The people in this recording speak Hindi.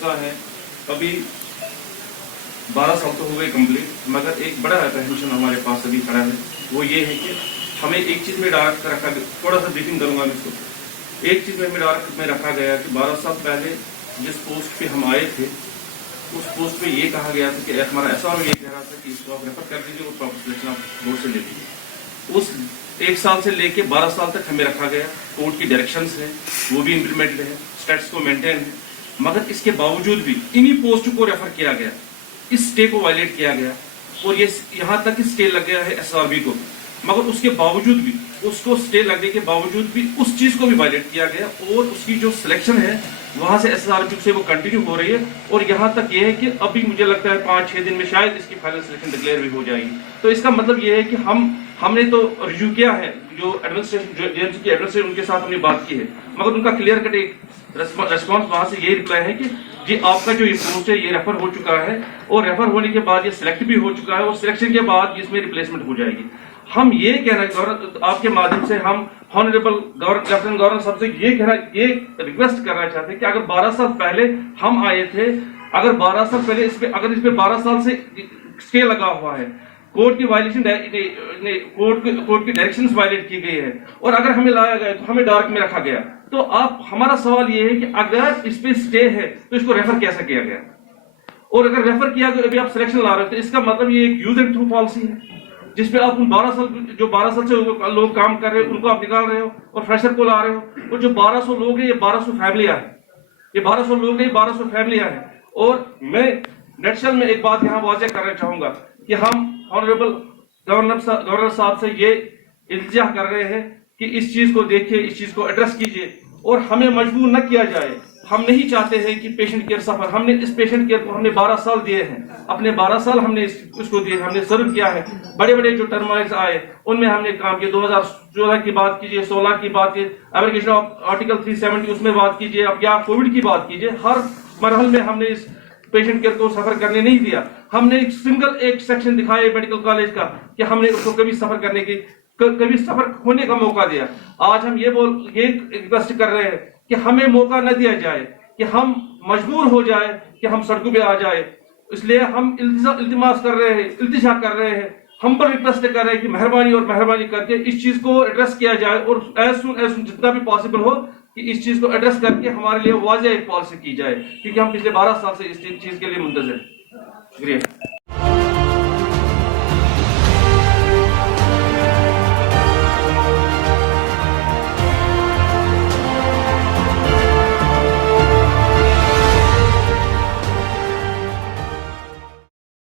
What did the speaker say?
मसला है, अभी 12 साल तो हो गए कंप्लीट, मगर एक बड़ा अप्रहेंशन हमारे पास अभी खड़ा है। वो ये है कि हमें एक चीज में डाल कर रखा, थोड़ा सा ब्रीफिंग करूंगा मैं इसको। एक चीज में डाल में रखा गया कि 12 साल पहले जिस पोस्ट पे हम आए थे, उस पोस्ट पे ये कहा गया था कि हमारा ऐसा ये कह रहा था कि इसको आप रेफर कर दीजिए और प्रॉपर सिलेक्शन आप बोर्ड से ले लीजिए। उस 1 साल से लेके 12 साल तक हमें रखा गया, कोर्ट की डायरेक्शंस है वो भी इम्प्लीमेंटेड है, स्टेट्स को मेंटेन है, मगर इसके बावजूद भी इन्हीं पोस्ट को रेफर किया गया, इस स्टे को वायलेट किया गया और ये यहाँ तक स्टे लग गया है एसआरबी को, मगर उसके बावजूद भी, उसको स्टे लगने के बावजूद भी उस चीज को भी वायलेट किया गया और उसकी जो सिलेक्शन है वहां से एसआरबी से वो कंटिन्यू हो रही है। और यहाँ तक ये है कि अभी मुझे लगता है 5-6 दिन में शायद इसकी फाइनल सिलेक्शन डिक्लेयर भी हो जाएगी। तो इसका मतलब ये है कि हमने तो रिव्यू किया है, जो एडमिनिस्ट्रेशन जेएमसी की एडमिनिस्ट्रेशन उनके साथ हमने बात की है, मगर उनका क्लियर कट एक रेस्पॉन्स वहां से ये रिप्लाई है कि जी आपका जो ये पोस्ट है ये रेफर हो चुका है और रेफर होने के बाद ये सिलेक्ट भी हो चुका है और सिलेक्शन के बाद इसमें रिप्लेसमेंट हो जाएगी। हम ये कहना आपके माध्यम से हम ऑनरेबल लेफ्टिनेंट गवर्नर साहब से ये रिक्वेस्ट करना चाहते हैं कि अगर 12 साल पहले हम आए थे, अगर 12 साल पहले इस पे 12 साल से स्टे लगा हुआ है, कोर्ट की वायलेशन, कोर्ट की डायरेक्शंस वायलेट की गई है और अगर हमें लाया गया तो हमें डार्क में रखा गया, तो आप हमारा सवाल ये है कि अगर इस पे स्टे है तो इसको रेफर कैसे किया गया, और अगर रेफर किया तो अभी आप सिलेक्शन ला रहे हो तो इसका मतलब ये एक यूज एंड थ्रू पॉलिसी है जिसपे आप उन 12 साल से लोग काम कर रहे हो उनको आप निकाल रहे हो और फ्रेशर को ला रहे हो। और जो 1200 लोग हैं ये 1200 फैमिलियां हैं, ये 1200 लोग नहीं 1200 फैमिलियां हैं। और मैं नेटशल में एक बात यहाँ वाज़ेह करना चाहूंगा कि हम ऑनरेबल गवर्नर साहब से ये इल्तिजा कर रहे हैं कि इस चीज को देखिए, इस चीज को एड्रेस कीजिए और हमें मजबूर न किया जाए। हम नहीं चाहते हैं कि पेशेंट केयर सफर, हमने इस पेशेंट केयर को हमने 12 साल दिए हैं, अपने 12 साल हमने उसको दिए, हमने सर्व किया है। बड़े बड़े जो टर्माइल्स आए उनमें हमने काम किया, 2014 की बात कीजिए, 16 की बात कीजिए, एप्लीकेशन ऑफ आर्टिकल 370 उसमें बात कीजिए, अब या कोविड की बात कीजिए, हर मरहल में हमने इस पेशेंट केयर को सफर करने नहीं दिया। हमने एक सेक्शन दिखाया मेडिकल कॉलेज का कि हमने उसको कभी सफर करने की, कभी सफर होने का मौका दिया। आज हम ये रिक्वेस्ट कर रहे हैं कि हमें मौका न दिया जाए, कि हम मजबूर हो जाए कि हम सड़कों पे आ जाए। इसलिए हम इल्तिमास कर रहे हैं, इल्तिजा कर रहे हैं, हम्बल रिक्वेस्ट कर रहे हैं कि मेहरबानी करके इस चीज को एड्रेस किया जाए और एज सुन जितना भी पॉसिबल हो कि इस चीज को एड्रेस करके हमारे लिए वाज़ेह एक पॉलिसी की जाए, क्योंकि हम पिछले 12 साल से इस चीज के लिए मुंतज़िर हैं। शुक्रिया।